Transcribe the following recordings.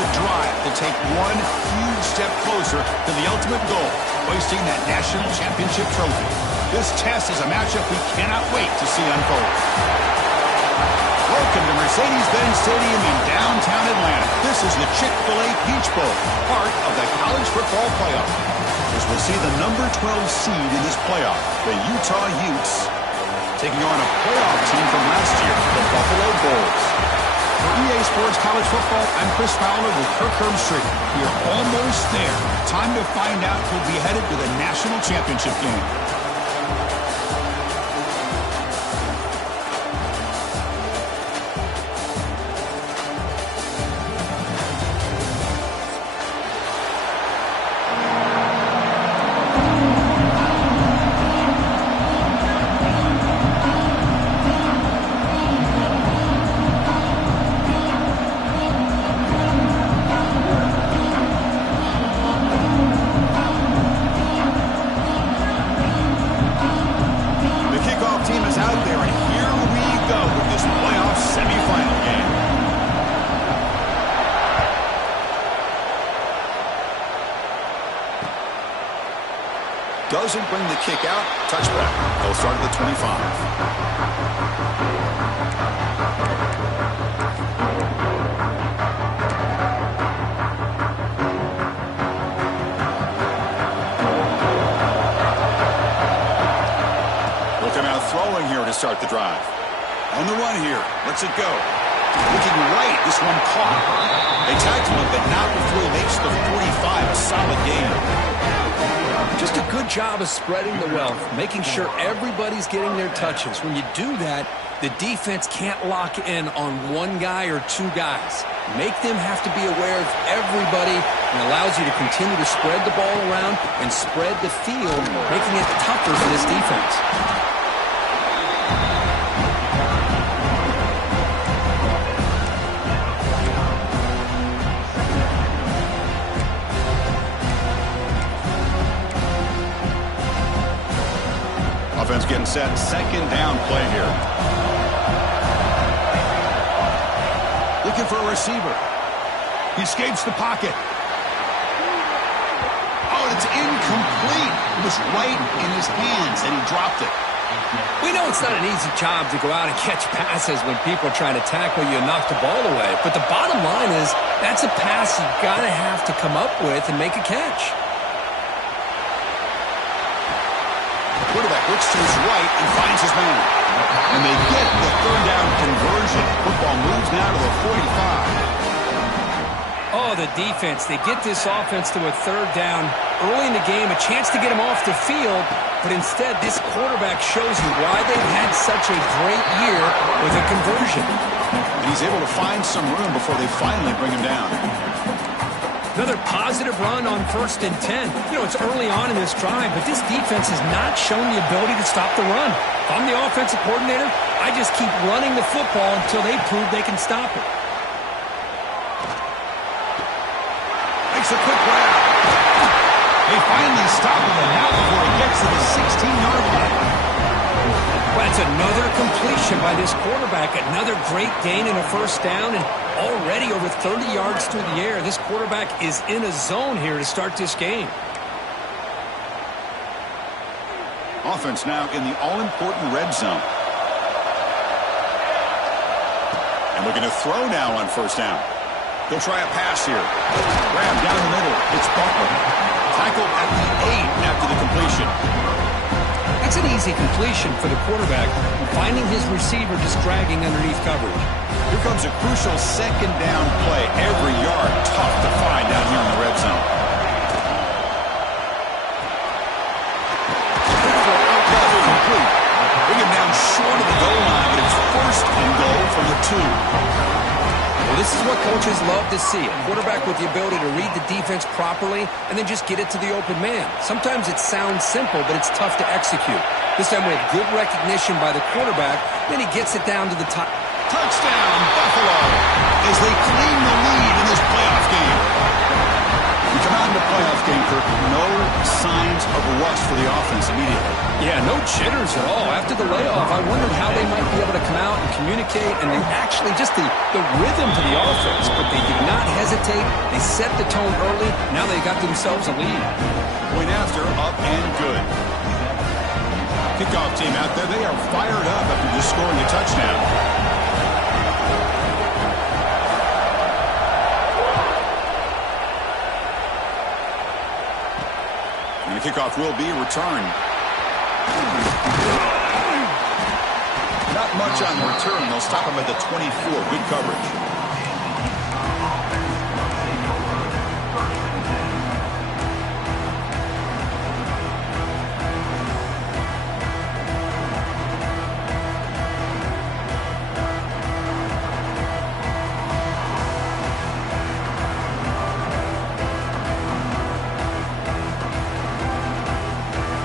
the drive to take one huge step closer to the ultimate goal, hoisting that national championship trophy. This test is a matchup we cannot wait to see unfold. Welcome to Mercedes-Benz Stadium in downtown Atlanta. This is the Chick-fil-A Peach Bowl, part of the college football playoff. As we'll see the number 12 seed in this playoff, the Utah Utes, taking on a playoff team from last year, the Buffalo Bulls. For EA Sports College Football, I'm Chris Fowler with Kirk Herbstreit. We are almost there. Time to find out who'll be headed to the national championship game. Doesn't bring the kick out. Touchback. They'll start at the 25. Looking out throwing here to start the drive. On the run here. Lets it go. Looking right. This one caught. They tagged him, but not before he makes the 45. A solid game. Just a good job of spreading the wealth, making sure everybody's getting their touches. When you do that, the defense can't lock in on one guy or two guys. Make them have to be aware of everybody and allows you to continue to spread the ball around and spread the field, making it tougher for this defense. Offense getting set. Second down play here. Looking for a receiver. He escapes the pocket. Oh, it's incomplete. It was right in his hands, and he dropped it. We know it's not an easy job to go out and catch passes when people are trying to tackle you and knock the ball away. But the bottom line is that's a pass you've got to have to come up with and make a catch. Quarterback looks to his right and finds his man. And they get the third down conversion. Football moves now to the 45. Oh, the defense. They get this offense to a third down early in the game, a chance to get him off the field. But instead, this quarterback shows you why they've had such a great year with a conversion. And he's able to find some room before they finally bring him down. Another positive run on 1st and 10. You know, it's early on in this drive, but this defense has not shown the ability to stop the run. If I'm the offensive coordinator, I just keep running the football until they prove they can stop it. Makes a quick grab. They finally stop him, and now before he gets to the 16-yard line. Well, that's another completion by this quarterback. Another great gain in a first down, and already over 30 yards through the air. This quarterback is in a zone here to start this game. Offense now in the all-important red zone. And looking to throw now on first down. He'll try a pass here. Grab down the middle. It's Butler. Tackled at the 8 after the completion. That's an easy completion for the quarterback, finding his receiver just dragging underneath coverage. Here comes a crucial second down play. Every yard tough to find down here in the red zone. Complete. Bring him down short of the goal line, but it's first and goal from the 2. Well, this is what coaches love to see. A quarterback with the ability to read the defense properly and then just get it to the open man. Sometimes it sounds simple, but it's tough to execute. This time we have good recognition by the quarterback, then he gets it down to the top. Touchdown, Buffalo, as they claim the lead in this playoff game. We come out in the playoff game, Kirk, no signs of rust for the offense immediately. Yeah, no jitters at all. After the layoff, I wondered how they might be able to come out and communicate and then actually just the rhythm to the offense. But they did not hesitate hesitate. They set the tone early. Now they got themselves a lead. Point after, up and good. Kickoff team out there, they are fired up after just scoring a touchdown. And the kickoff will be returned. Not much on the return. They'll stop him at the 24. Good coverage.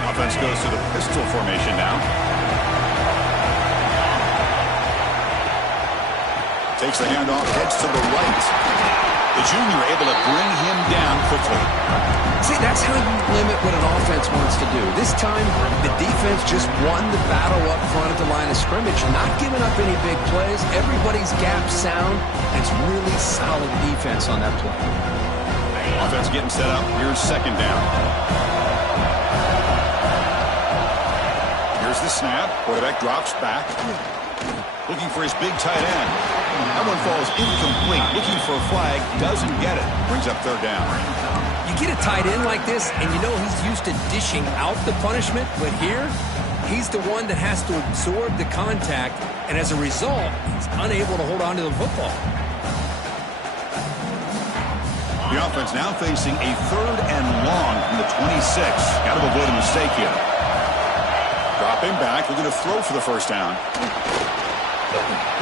Offense goes to the pistol formation now. Takes the handoff, heads to the right. The junior able to bring him down quickly. See, that's how you limit what an offense wants to do. This time, the defense just won the battle up front at the line of scrimmage, not giving up any big plays. Everybody's gap sound. It's really solid defense on that play. Offense getting set up. Here's second down. Here's the snap. Quarterback drops back. Looking for his big tight end. That one falls incomplete. Looking for a flag. Doesn't get it. Brings up third down. You get a tight end like this, and you know he's used to dishing out the punishment, but here, he's the one that has to absorb the contact, and as a result, he's unable to hold on to the football. The offense now facing a third and long from the 26. Got to avoid a mistake here. Dropping back. We're going to throw for the first down.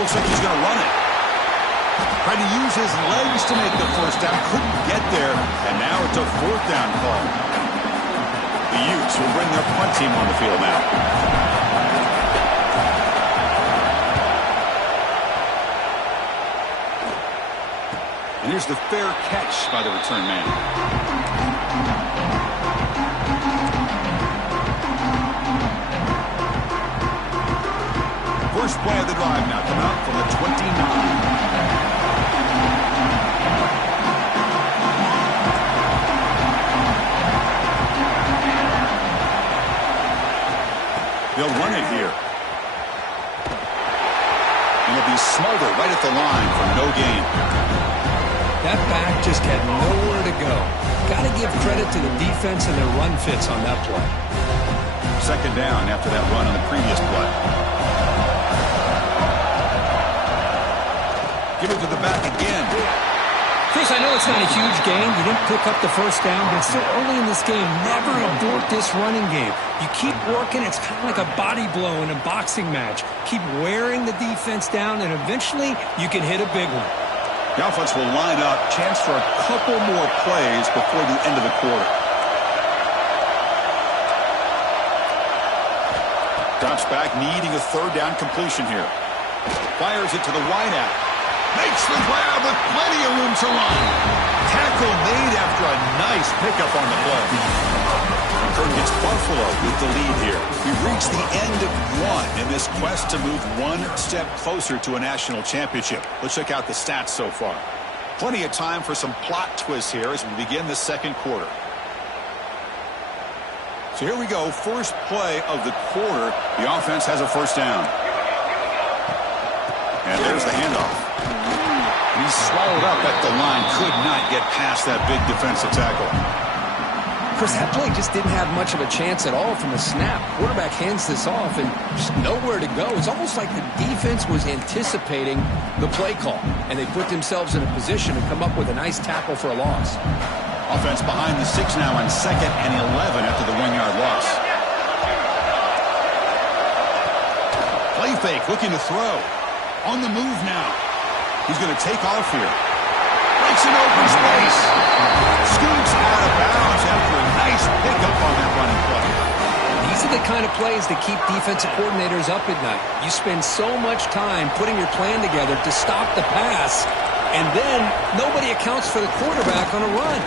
Looks like he's going to run it. Tried to use his legs to make the first down. Couldn't get there. And now it's a fourth down call. The Utes will bring their punt team on the field now. And here's the fair catch by the return man. First play of the drive now coming up from the 29. They'll run it here. And it'll be Smolder right at the line for no gain. That back just had nowhere to go. Got to give credit to the defense and their run fits on that play. Second down after that run on the previous play. Give it to the back again. Chris, I know it's not a huge gain. You didn't pick up the first down, but it's still early in this game. Never abort this running game. You keep working. It's kind of like a body blow in a boxing match. Keep wearing the defense down, and eventually you can hit a big one. The offense will line up. Chance for a couple more plays before the end of the quarter. Drops back, needing a third down completion here. Fires it to the wideout. Makes the grab with plenty of room to run. Tackle made after a nice pickup on the play. Curtin gets Buffalo with the lead here. We've reached the end of one in this quest to move one step closer to a national championship. Let's check out the stats so far. Plenty of time for some plot twists here as we begin the second quarter. So here we go. First play of the quarter. The offense has a first down. And there's the handoff. He's swallowed up at the line. Could not get past that big defensive tackle. Chris, that play just didn't have much of a chance at all from the snap. Quarterback hands this off and just nowhere to go. It's almost like the defense was anticipating the play call, and they put themselves in a position to come up with a nice tackle for a loss. Offense behind the 6 now on 2nd and 11 after the 1-yard loss. Play fake, looking to throw. On the move now. He's going to take off here. Breaks an open space. Scoots out of bounds after a nice pickup on that running play. These are the kind of plays that keep defensive coordinators up at night. You spend so much time putting your plan together to stop the pass, and then nobody accounts for the quarterback on a run.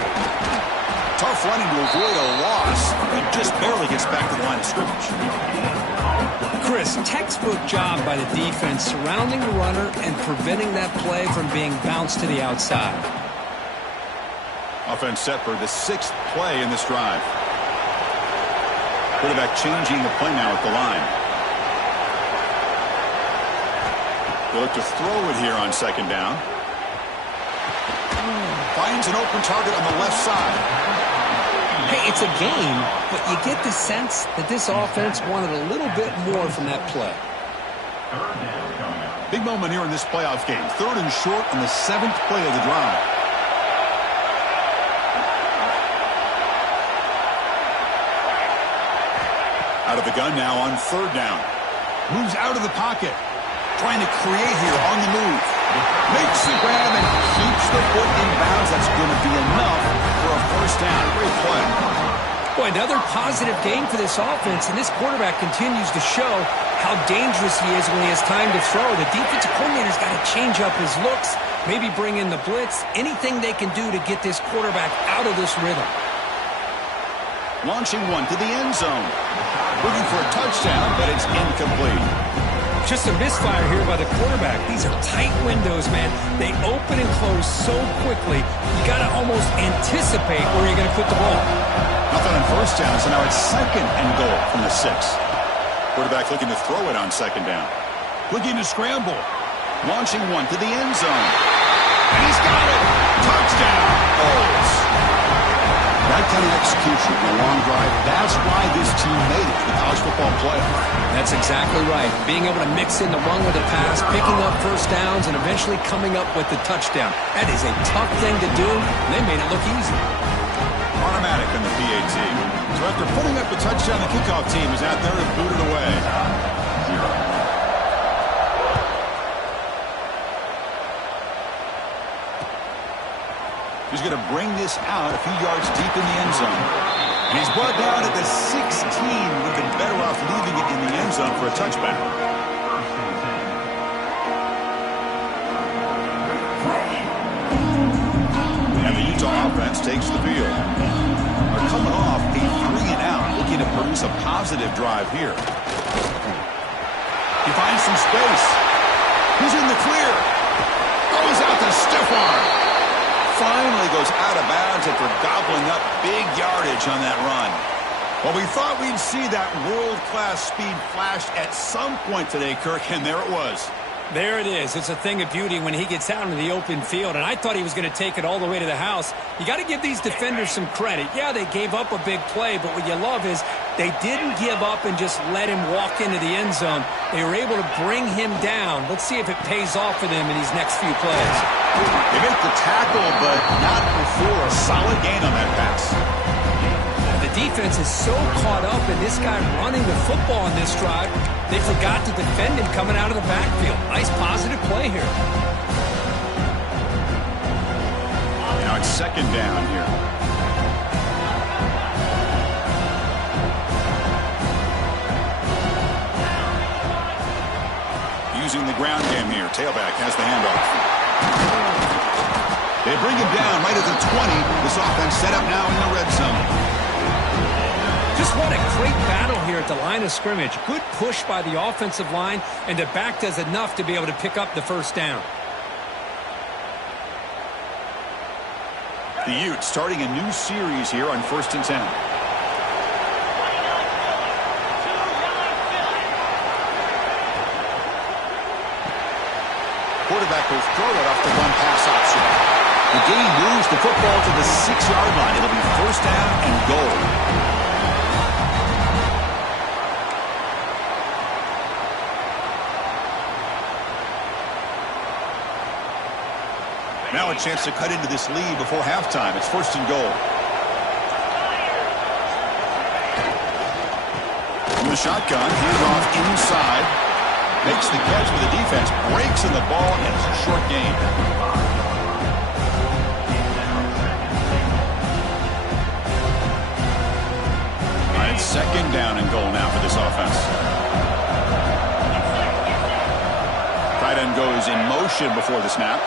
Tough running to avoid a loss. He just barely gets back to the line of scrimmage. Chris, textbook job by the defense surrounding the runner and preventing that play from being bounced to the outside. Offense set for the 6th play in this drive. Quarterback changing the play now at the line. They look to throw it here on 2nd down. Finds an open target on the left side. Hey, it's a game, but you get the sense that this offense wanted a little bit more from that play. Big moment here in this playoff game. 3rd and short on the 7th play of the drive. Out of the gun now on 3rd down. Moves out of the pocket. Trying to create here on the move. Makes the grab and keeps the foot in bounds. That's going to be enough for a 1st down. Great play. Boy, another positive game for this offense, and this quarterback continues to show how dangerous he is when he has time to throw. The defensive coordinator's got to change up his looks, maybe bring in the blitz, anything they can do to get this quarterback out of this rhythm. Launching one to the end zone. Looking for a touchdown, but it's incomplete. Just a misfire here by the quarterback. These are tight windows, man. They open and close so quickly, you got to almost anticipate where you're going to put the ball. Nothing on 1st down, so now it's 2nd and goal from the 6. Quarterback looking to throw it on 2nd down. Looking to scramble. Launching one to the end zone. And he's got it. Touchdown. Bulls. That kind of execution in a long drive, that's why this team made it to the college football playoff. That's exactly right. Being able to mix in the run with the pass, picking up 1st downs, and eventually coming up with the touchdown. That is a tough thing to do, and they made it look easy. Automatic in the PAT. So after putting up a touchdown, the kickoff team is out there to boot it away. He's going to bring this out a few yards deep in the end zone. And he's brought down at the 16. Would have been better off leaving it in the end zone for a touchback. And the Utah offense takes the field. They're coming off a 3-and-out, looking to produce a positive drive here. He finds some space. Who's in the clear? Goes out to stiff arm. Finally goes out of bounds after gobbling up big yardage on that run. Well, we thought we'd see that world-class speed flash at some point today, Kirk, and there it was. There it is. It's a thing of beauty when he gets out into the open field, and I thought he was going to take it all the way to the house. You got to give these defenders some credit. Yeah, they gave up a big play, but what you love is they didn't give up and just let him walk into the end zone. They were able to bring him down. Let's see if it pays off for them in these next few plays. They make the tackle, but not before a solid gain on that pass. The defense is so caught up in this guy running the football on this drive, they forgot to defend him coming out of the backfield. Nice positive play here. Now it's 2nd down here. Using the ground game here. Tailback has the handoff. They bring him down right at the 20. This offense set up now in the red zone. Just what a great battle here at the line of scrimmage. Good push by the offensive line, and the back does enough to be able to pick up the 1st down. The Utes starting a new series here on 1st and 10. Quarterback will throw it off the run pass option. The game moves the football to the 6-yard line. It'll be 1st down and goal. Now a chance to cut into this lead before halftime. It's 1st and goal. From the shotgun, he's off inside. Makes the catch for the defense. Breaks in the ball, and it's a short gain. All right, 2nd down and goal now for this offense. Tight end goes in motion before the snap.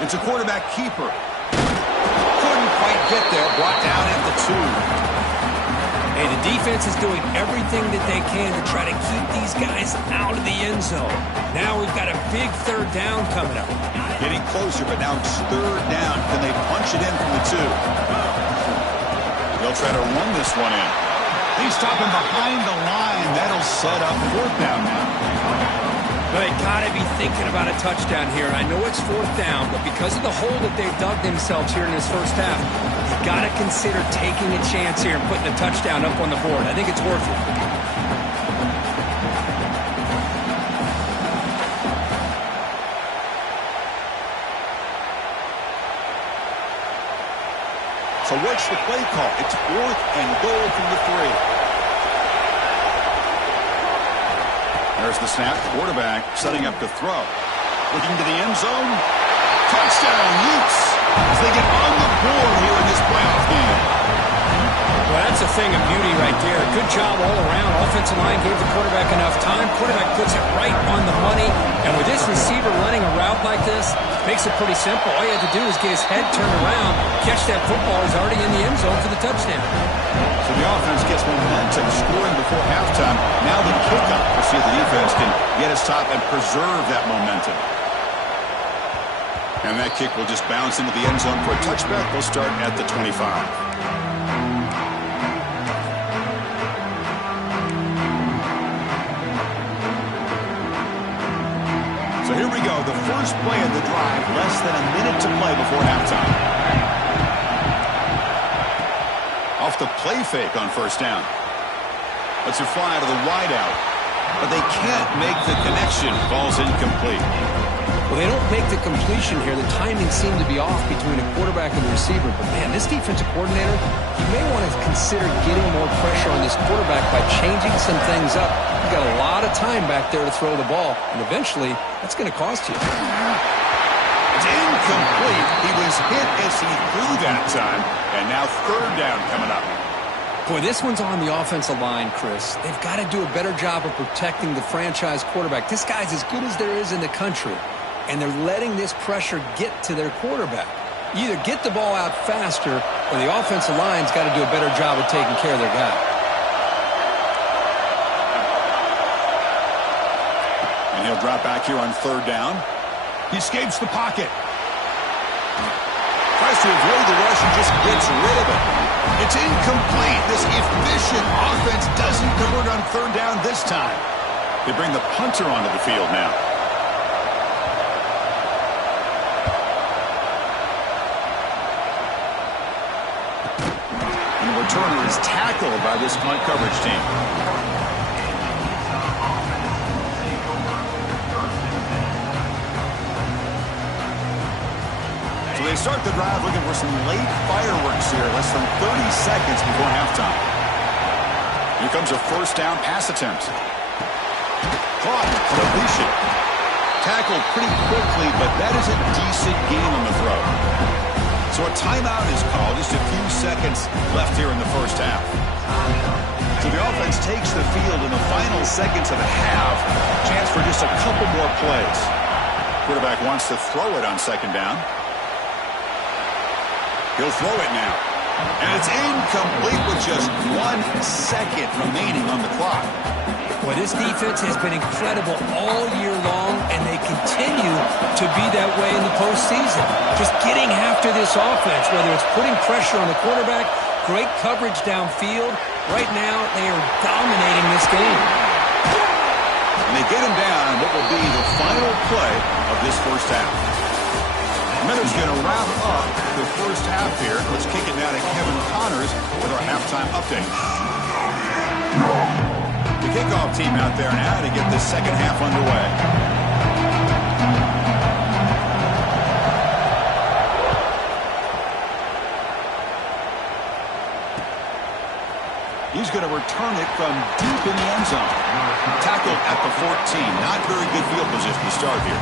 It's a quarterback keeper. Couldn't quite get there. Brought down at the 2. Hey, the defense is doing everything that they can to try to keep these guys out of the end zone. Now we've got a big third down coming up. Getting closer, but now it's third down. Can they punch it in from the 2? They'll try to run this one in. He's stopping behind the line. That'll set up fourth down now. They got to be thinking about a touchdown here. I know it's fourth down, but because of the hole that they've dug themselves here in this first half, you've got to consider taking a chance here and putting a touchdown up on the board. I think it's worth it. So what's the play call? It's fourth and goal from the 3. There's the snap. Quarterback setting up to throw. Looking to the end zone. Touchdown, Utes, as they get on the board here in this playoff game. Well, that's a thing of beauty right there. Good job all around. Offensive line gave the quarterback enough time. Quarterback puts it right on the money. And with this receiver running a route like this, makes it pretty simple. All you have to do is get his head turned around, catch that football. He's already in the end zone for the touchdown. So the offense gets momentum, scoring before halftime. Now the kickoff. We'll see if the defense can get a stop and preserve that momentum. And that kick will just bounce into the end zone for a touchback. They'll start at the 25. So here we go, the first play of the drive, less than a minute to play before halftime. Off the play fake on first down. Lets it fly to the wideout, but they can't make the connection. Ball's incomplete. Well, they don't make the completion here. The timing seemed to be off between a quarterback and the receiver. But, man, this defensive coordinator, you may want to consider getting more pressure on this quarterback by changing some things up. You've got a lot of time back there to throw the ball, and eventually that's going to cost you. It's incomplete. He was hit as he threw that time, and now third down coming up. Boy, this one's on the offensive line, Chris. They've got to do a better job of protecting the franchise quarterback. This guy's as good as there is in the country, and they're letting this pressure get to their quarterback. You either get the ball out faster, or the offensive line's got to do a better job of taking care of their guy. And he'll drop back here on third down. He escapes the pocket. Tries to avoid the rush and just gets rid of it. It's incomplete. This efficient offense doesn't convert on third down this time. They bring the punter onto the field now. And the returner is tackled by this punt coverage team. They start the drive looking for some late fireworks here, less than 30 seconds before halftime. Here comes a first down pass attempt. Caught, completion. Tackled pretty quickly, but that is a decent gain on the throw. So a timeout is called, just a few seconds left here in the first half. So the offense takes the field in the final seconds of the half. Chance for just a couple more plays. Quarterback wants to throw it on second down. He'll throw it now. And it's incomplete with just 1 second remaining on the clock. Boy, this defense has been incredible all year long, and they continue to be that way in the postseason. Just getting after this offense, whether it's putting pressure on the quarterback, great coverage downfield. Right now, they are dominating this game. And they get him down on what will be the final play of this first half. Miller's going to wrap up the first half here. Let's kick it now to Kevin Connors with our halftime update. The kickoff team out there now to get this second half underway. He's going to return it from deep in the end zone. Tackled at the 14. Not very good field position to start here.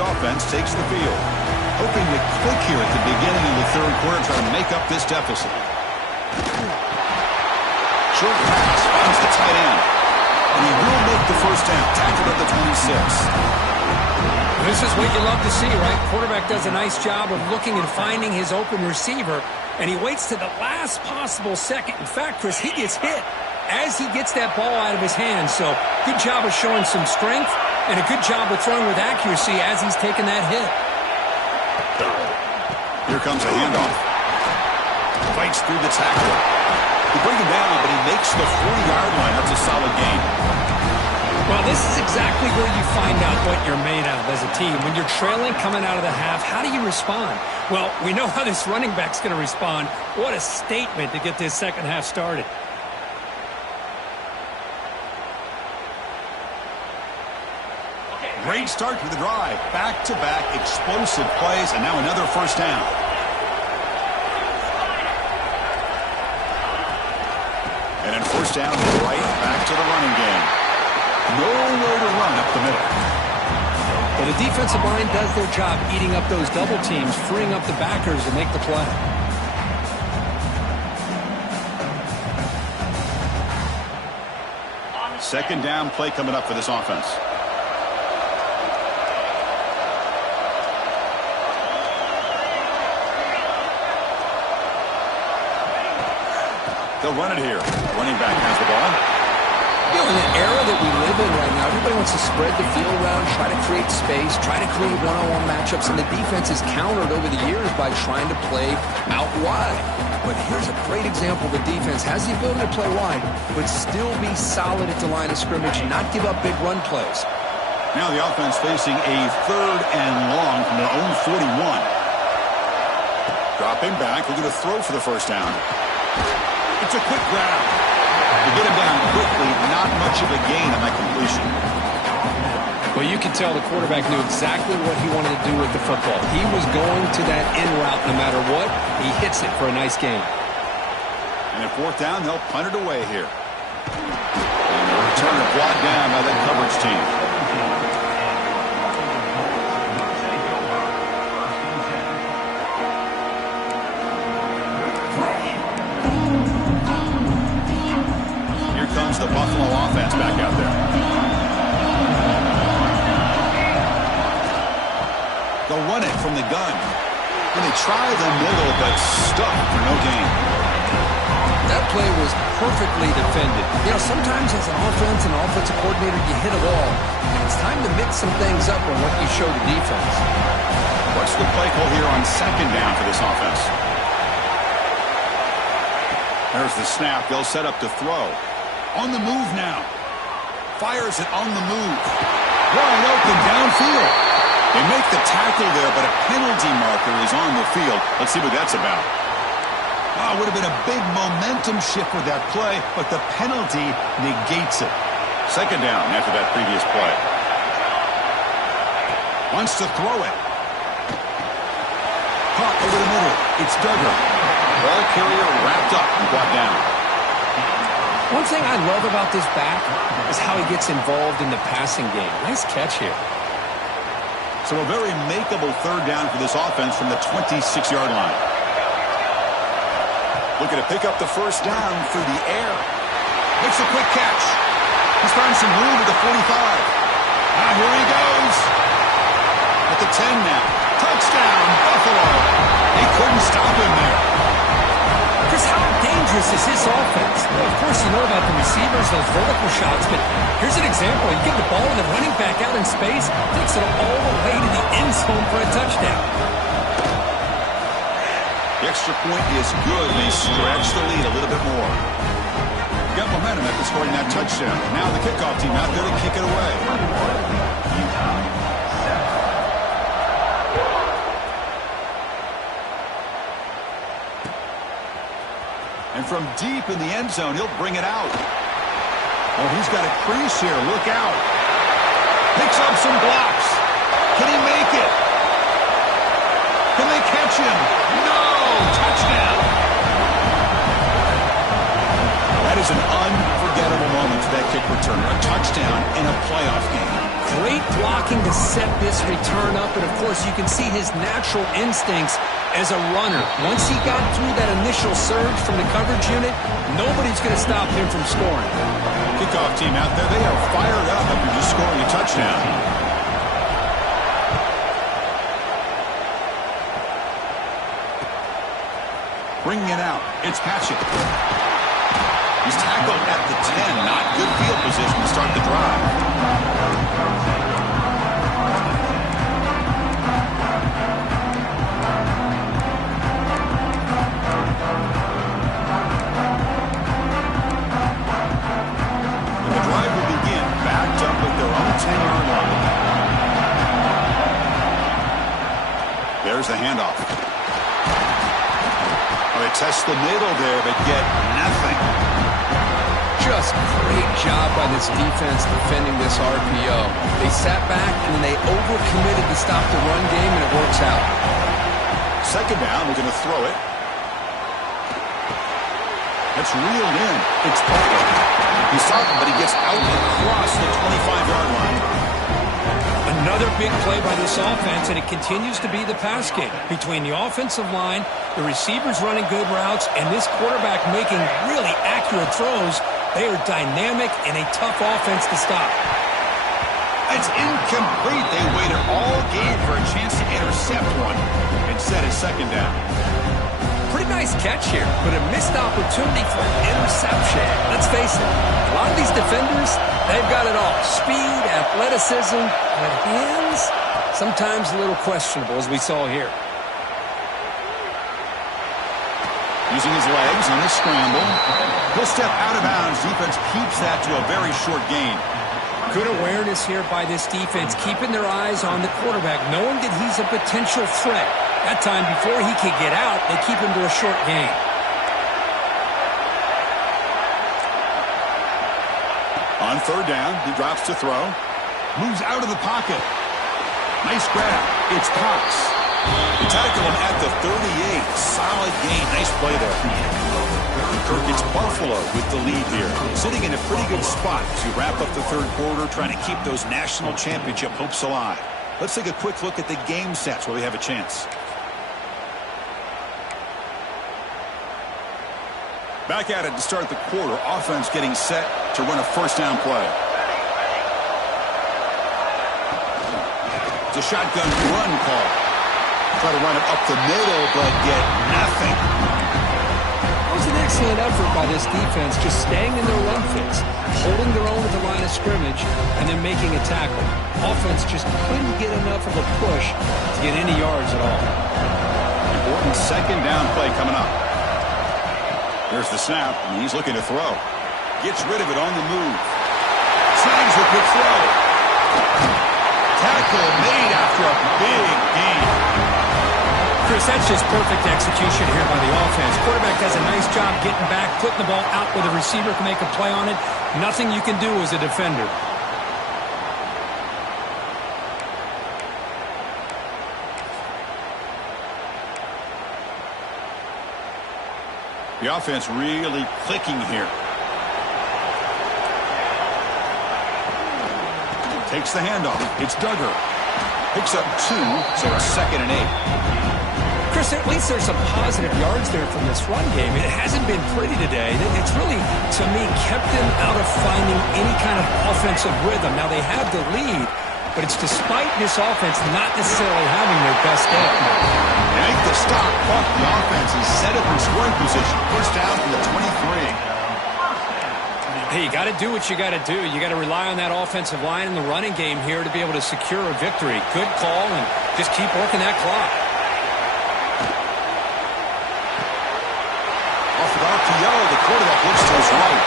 Offense takes the field. hoping to click here at the beginning of the third quarter, trying to make up this deficit. Short pass finds the tight end. And he will make the first down. Tackled at the 26. This is what you love to see, right? Quarterback does a nice job of looking and finding his open receiver, and he waits to the last possible second. In fact, Chris, he gets hit as he gets that ball out of his hands. So good job of showing some strength and a good job of throwing with accuracy as he's taking that hit. Here comes a handoff. Fights through the tackle. He brings him down, but he makes the 40-yard line. That's a solid gain. Well, this is exactly where you find out what you're made of as a team. When you're trailing coming out of the half, how do you respond? Well, we know how this running back's going to respond. What a statement to get this second half started. Great start to the drive. Back-to-back explosive plays, and now another first down. And then first down, right back to the running game. Nowhere to run up the middle. Well, the defensive line does their job eating up those double teams, freeing up the backers to make the play. Second down play coming up for this offense. They'll run it here. Running back has the ball. You know, in the era that we live in right now, everybody wants to spread the field around, try to create space, try to create one-on-one matchups, and the defense is countered over the years by trying to play out wide. But here's a great example. The defense has the ability to play wide, but still be solid at the line of scrimmage and not give up big run plays. Now the offense facing a third and long from their own 41. Dropping back, looking to throw for the first down. It's a quick grab. To get him down quickly, not much of a gain on that completion. Well, you can tell the quarterback knew exactly what he wanted to do with the football. He was going to that in route no matter what. He hits it for a nice gain. And at fourth down, they'll punt it away here. And the returner brought down by that coverage team. The Buffalo offense back out there. They'll run it from the gun. And they try the middle, but stuck for no gain. That play was perfectly defended. You know, sometimes as an offense and offensive coordinator, you hit a wall. And it's time to mix some things up on what you show the defense. What's the play call here on second down for this offense? There's the snap. They'll set up to throw. On the move now. Fires it on the move. Wide open downfield. They make the tackle there, but a penalty marker is on the field. Let's see what that's about. Oh, it would have been a big momentum shift with that play, but the penalty negates it. Second down after that previous play. Wants to throw it. Caught over the middle. It's Duggar. Ball carrier wrapped up and brought down. One thing I love about this back is how he gets involved in the passing game. Nice catch here. So a very makeable third down for this offense from the 26-yard line. Looking to pick up the first down through the air. Makes a quick catch. He's found some room at the 45. Now here he goes. At the 10 now. Touchdown, Buffalo. They couldn't stop him there. Chris, how dangerous is this offense? Well, of course, you know about the receivers, those vertical shots, but here's an example. You give the ball to the running back out in space, takes it all the way to the end zone for a touchdown. The extra point is good. They stretch the lead a little bit more. Got momentum after scoring that touchdown. Now the kickoff team out there to kick it away. And from deep in the end zone, he'll bring it out. Oh, he's got a crease here. Look out. Picks up some blocks. Can he make it? Can they catch him? No! Touchdown! That is an unforgettable moment for that kick returner. A touchdown in a playoff game. Great blocking to set this return up, and of course you can see his natural instincts as a runner. Once he got through that initial surge from the coverage unit, nobody's going to stop him from scoring. Kickoff team out there, they are fired up after just scoring a touchdown. Bringing it out, it's Patchett. He's tackled at the 10. Not good field position to start the drive. And the drive will begin backed up at their own 10-yard line. There's the handoff. They test the middle there, but get nothing. Just great job by this defense defending this RPO. They sat back and they overcommitted to stop the run game, and it works out. Second down, we're going to throw it. That's reeled in. It's Butler. He's talking, but he gets out across the 25-yard line. Another big play by this offense, and it continues to be the pass game. Between the offensive line, the receivers running good routes, and this quarterback making really accurate throws, they are dynamic and a tough offense to stop. It's incomplete. They waited all game for a chance to intercept one. Instead, it's second down. Pretty nice catch here, but a missed opportunity for an interception. Let's face it, a lot of these defenders, they've got it all. Speed, athleticism, but hands, sometimes a little questionable, as we saw here. Using his legs on his scramble. He'll step out of bounds. Defense keeps that to a very short gain. Good awareness here by this defense, keeping their eyes on the quarterback, knowing that he's a potential threat. That time, before he could get out, they keep him to a short gain. On third down, he drops to throw. Moves out of the pocket. Nice grab. It's Cox. They tackle him at the 38. Solid gain. Nice play there. Kirk, it's Buffalo with the lead here. Sitting in a pretty good spot to wrap up the third quarter, trying to keep those national championship hopes alive. Let's take a quick look at the game sets where they have a chance. Back at it to start the quarter. Offense getting set to run a first down play. It's a shotgun run call. Try to run it up the middle, but get nothing. It was an excellent effort by this defense, just staying in their run fits, holding their own at the line of scrimmage, and then making a tackle. Offense just couldn't get enough of a push to get any yards at all. Important second down play coming up. There's the snap, and he's looking to throw. Gets rid of it on the move. Snags a quick throw. Tackle made after a big gain. Chris, that's just perfect execution here by the offense. Quarterback does a nice job getting back, putting the ball out where the receiver can make a play on it. Nothing you can do as a defender. The offense really clicking here. Takes the handoff. It's Duggar. Picks up 2, so a 2nd and 8. Chris, at least there's some positive yards there from this run game. It hasn't been pretty today. It's really, to me, kept them out of finding any kind of offensive rhythm. Now, they have the lead, but it's despite this offense not necessarily having their best day. They make the stop, but the offense is set up in scoring position. First down from the 23. Hey, you got to do what you got to do. You got to rely on that offensive line in the running game here to be able to secure a victory. Good call, and just keep working that clock. Off of RPO, the quarterback looks to his right.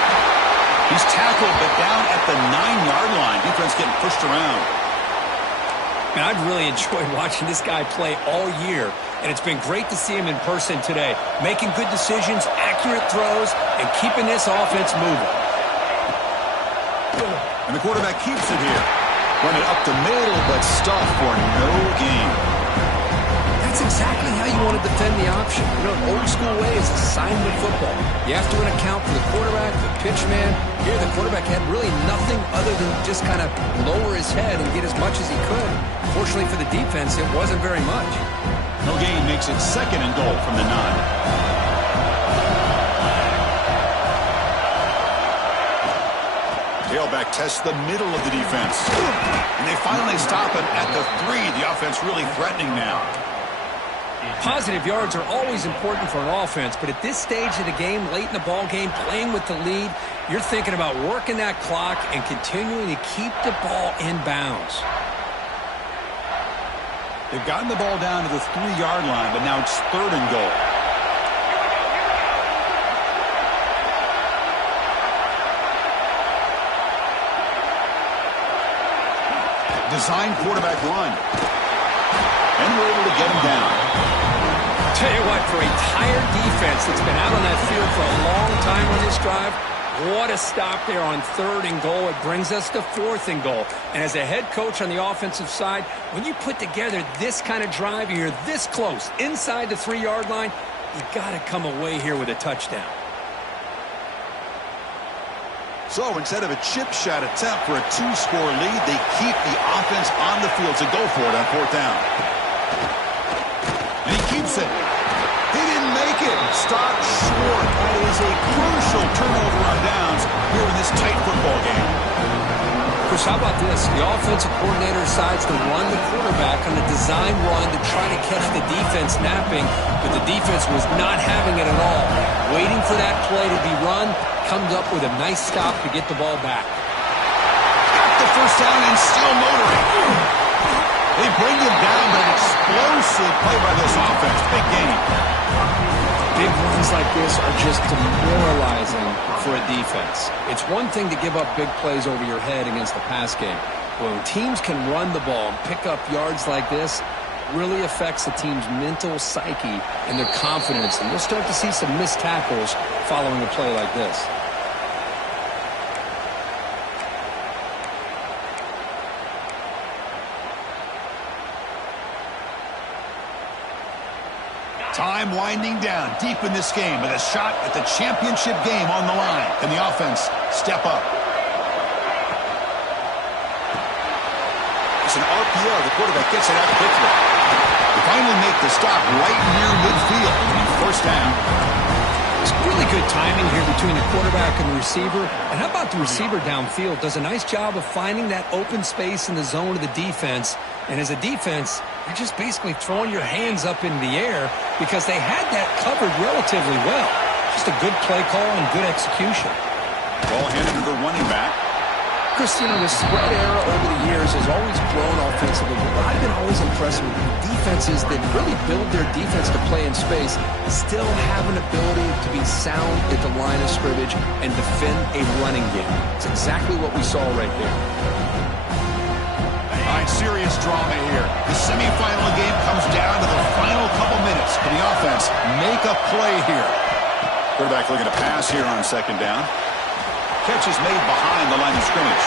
He's tackled, but down at the 9-yard line. Defense getting pushed around. Man, I've really enjoyed watching this guy play all year, and it's been great to see him in person today, making good decisions, accurate throws, and keeping this offense moving. And the quarterback keeps it here. Run it up the middle, but stuffed for no gain. That's exactly how you want to defend the option. You know, an old school way is assignment football. You have to account for the quarterback, the pitch man. Here, the quarterback had really nothing other than just kind of lower his head and get as much as he could. Fortunately for the defense, it wasn't very much. No gain makes it 2nd and goal from the 9. Tailback tests the middle of the defense. And they finally stop him at the 3. The offense really threatening now. Positive yards are always important for an offense, but at this stage of the game, late in the ball game, playing with the lead, you're thinking about working that clock and continuing to keep the ball in bounds. They've gotten the ball down to the 3-yard line, but now it's 3rd and goal. Design quarterback run. And we're able to get him down. Tell you what, for a tired defense that's been out on that field for a long time on this drive, what a stop there on 3rd and goal. It brings us to 4th and goal. And as a head coach on the offensive side, when you put together this kind of drive, you're this close, inside the 3-yard line, you got to come away here with a touchdown. So instead of a chip shot attempt for a 2-score lead, they keep the offense on the field to go for it on 4th down. And he keeps it. He didn't make it. Stop short. That is a crucial turnover on downs here in this tight football game. Chris, how about this? The offensive coordinator decides to run the quarterback on a design run to try to catch the defense napping, but the defense was not having it at all. Waiting for that play to be run, comes up with a nice stop to get the ball back. Got the 1st down and still motoring. They bring him down, but an explosive play by this offense. Big game. Big runs like this are just demoralizing for a defense. It's one thing to give up big plays over your head against the pass game. But when teams can run the ball and pick up yards like this, it really affects the team's mental psyche and their confidence. And you'll start to see some missed tackles following a play like this. Time winding down deep in this game with a shot at the championship game on the line. Can the offense step up? It's an RPO. The quarterback gets it out quickly. They finally make the stop right near midfield. And 1st down. It's really good timing here between the quarterback and the receiver. And how about the receiver downfield? Does a nice job of finding that open space in the zone of the defense. And as a defense, you're just basically throwing your hands up in the air because they had that covered relatively well. Just a good play call and good execution. Ball handed to the running back. Chris, you know, the spread era over the years has always grown offensively, but I've been always impressed with defenses that really build their defense to play in space, still have an ability to be sound at the line of scrimmage and defend a running game. It's exactly what we saw right there. All right, serious drama here. The semifinal game comes down to the final couple minutes. Can the offense make a play here? Quarterback looking to pass here on 2nd down. Catch is made behind the line of scrimmage.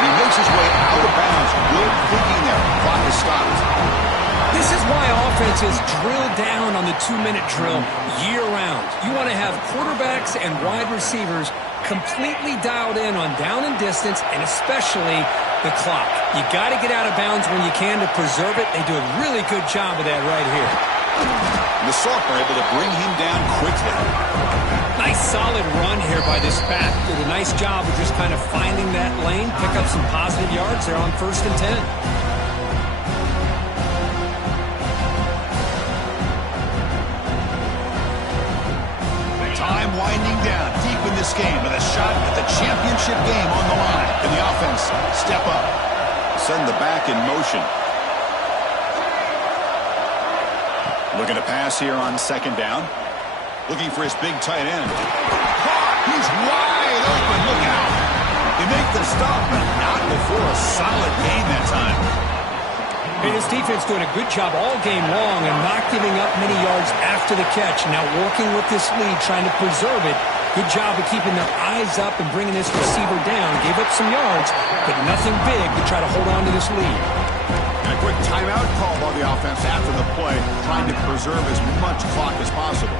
And he makes his way out of bounds. Good thinking there. Clock is stopped. This is why offenses drill down on the 2-minute drill year-round. You want to have quarterbacks and wide receivers completely dialed in on down and distance, and especially the clock. You got to get out of bounds when you can to preserve it. They do a really good job of that right here. The Sophomore able to bring him down quickly. Nice solid run here by this back. Did a nice job of just kind of finding that lane, pick up some positive yards there on 1st and 10. Time winding down deep in this game with a shot at the championship game on the line. Can the offense step up? Send the back in motion. Looking to pass here on 2nd down. Looking for his big tight end. Caught! He's wide open. Look out. They make the stop, but not before a solid gain that time. And his defense doing a good job all game long and not giving up many yards after the catch. Now working with this lead, trying to preserve it. Good job of keeping their eyes up and bringing this receiver down. Gave up some yards, but nothing big to try to hold on to this lead. And a quick timeout call by the offense after the play, trying to preserve as much clock as possible.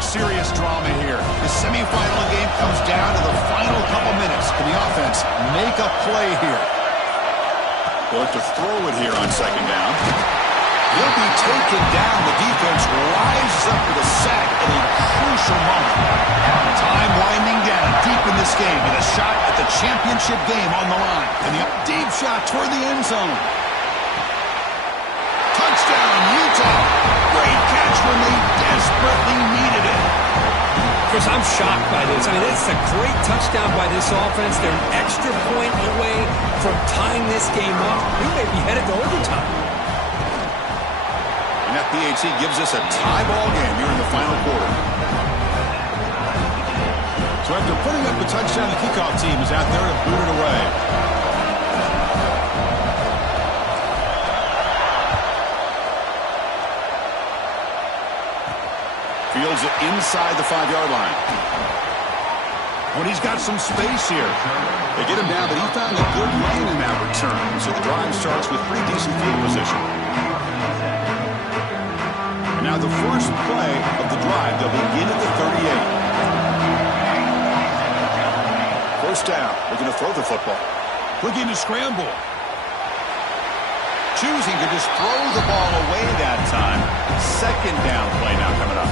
Serious drama here. The semifinal game comes down to the final couple minutes. Can the offense make a play here? They'll have to throw it here on second down. He'll be taken down. The defense rises up with a sack at a crucial moment. Time winding down deep in this game with a shot at the championship game on the line. And the deep shot toward the end zone. Touchdown, Utah. Great catch when they desperately needed it. Chris, I'm shocked by this. I mean, it's a great touchdown by this offense. They're an extra point away from tying this game up. We may be headed to overtime. And that PAT gives us a tie ball game here in the final quarter. So after putting up the touchdown, the kickoff team is out there to boot it away. Fields it inside the 5-yard line. When he's got some space here. They get him down, but he found a good lane in that return. So the drive starts with pretty decent field position. And now the first play of the drive. They'll begin at the 38. First down. They're going to throw the football. Looking to scramble. Choosing to just throw the ball away that time. Second down play now coming up.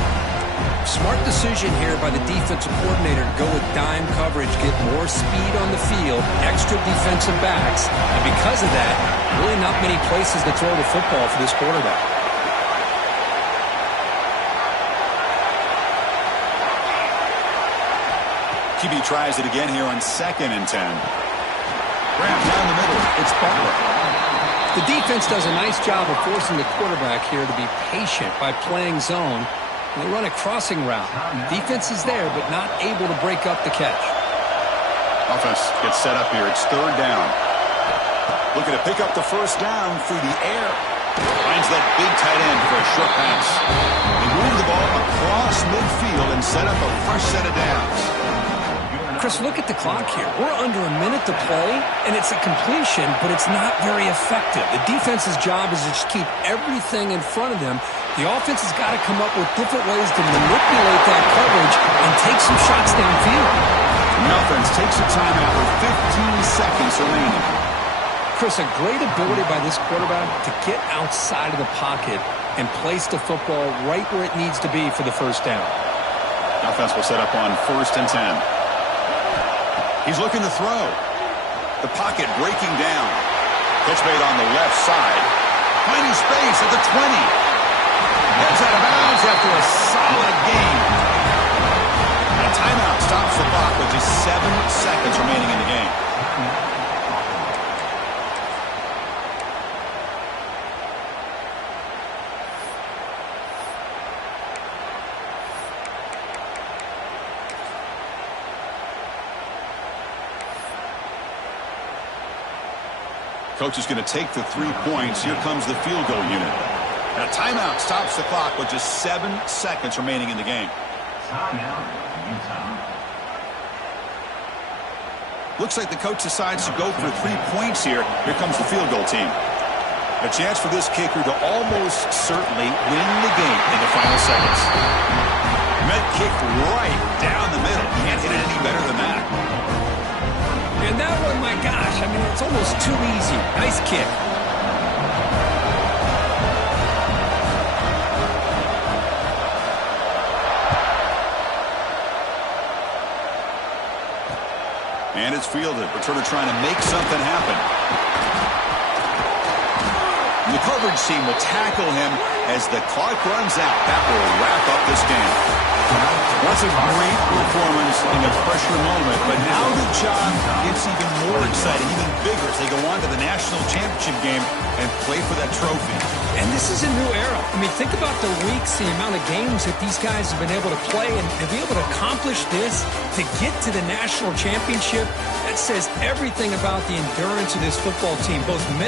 Smart decision here by the defensive coordinator to go with dime coverage, get more speed on the field, extra defensive backs, and because of that, really not many places to throw the football for this quarterback. QB tries it again here on 2nd and 10. Grab down the middle. It's Butler. The defense does a nice job of forcing the quarterback here to be patient by playing zone. They run a crossing route. Defense is there, but not able to break up the catch. Offense gets set up here. It's 3rd down. Looking to pick up the first down through the air. Finds that big tight end for a short pass. They move the ball across midfield and set up a fresh set of downs. Chris, look at the clock here. We're under a minute to play, and it's a completion, but it's not very effective. The defense's job is to just keep everything in front of them. The offense has got to come up with different ways to manipulate that coverage and take some shots downfield. The offense takes a timeout with 15 seconds remaining. Chris, a great ability by this quarterback to get outside of the pocket and place the football right where it needs to be for the first down. The offense will set up on 1st and 10. He's looking to throw. The pocket breaking down. Pitch made on the left side. Finding space at the 20. Gets out of bounds after a solid gain. A timeout stops the clock with just 7 seconds remaining in the game. Coach is going to take the 3 points. Here comes the field goal unit. And a timeout stops the clock with just 7 seconds remaining in the game. Looks like the coach decides to go for 3 points here. Here comes the field goal team. A chance for this kicker to almost certainly win the game in the final seconds. Met kicked right down the middle. Can't hit it any better than that. And that one, my gosh, I mean, it's almost too easy. Nice kick. And it's fielded. Returner trying to make something happen. And the coverage team will tackle him as the clock runs out. That will wrap up this game. That's a great performance in a pressure moment, but now the job gets even more exciting, even bigger as they go on to the national championship game and play for that trophy. And this is a new era. I mean, think about the weeks, the amount of games that these guys have been able to play, and to be able to accomplish this, to get to the national championship, that says everything about the endurance of this football team, both